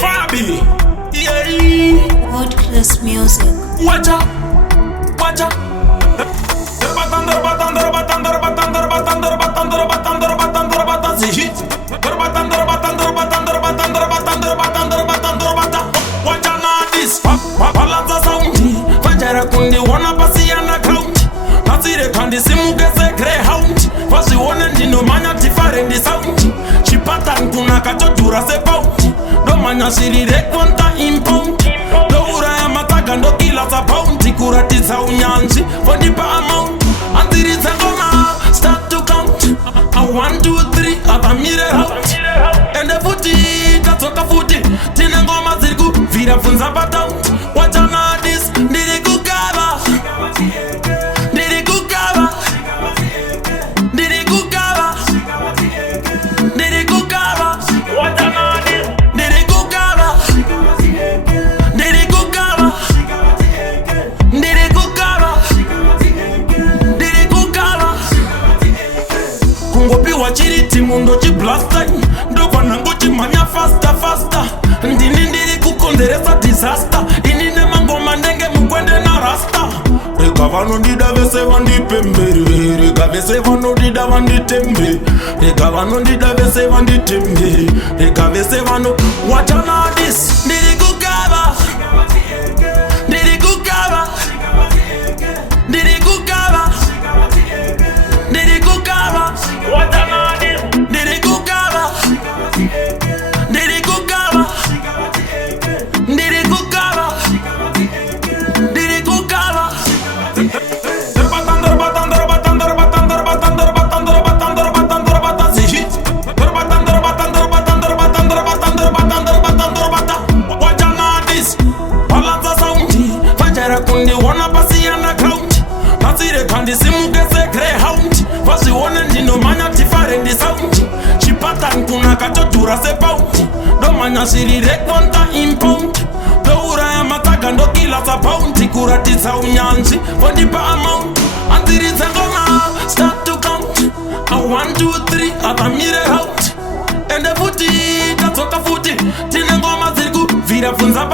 Fabi. Yeah. World class music. Watcha. Kundi wana pasi yana count Nazire kandi simugeze greyhound Vazione ndino manya different sound Chipata nkuna kachotura se pound Do manya shirire konta impound Do ura ya mataga ndo kila za pound Kuratiza unyanji Fondipa amount Antirize ngoma Start to count 1, 2, 3 Atamire out Ende futi Katoka futi Tine ngoma ziriku Vira funza batau Wachana this Ndirikukava Ndirikukava Ndirikukava Ndirikukava Wachana this Ndirikukava Ndirikukava Ndirikukava Ndirikukava Kungopiwa chiriti mundo chiblasta Ndokwa nango chimanya faster Ndini ndirikukonderesa disaster Inine mangoma ndenge mukwende na rasta Reka vano ndida vese vandipembere Reka vese vano ndida vanditembe Reka vano ndida vese vanditembe Reka vese vano Wachana this Ndirikukava Ndirikukava Ndirikukava Ndirikukava Wachana this Ndirikukava Ndirikukava Ndirikukava Ndirikukava Kundi wana pasi yana count Nazire kandi simugeze greyhound Vazione ndino manya different sound Chipata nkuna kachotura se pound Do manya shirire konta impound Do ura ya mataga ndo kila za pound Kuratiza unyanji Fondipa amount Antirize ngoma Start to count 1, 2, 3 Atamire out Ende futi Katoka futi Tine ngoma ziriku Vira funza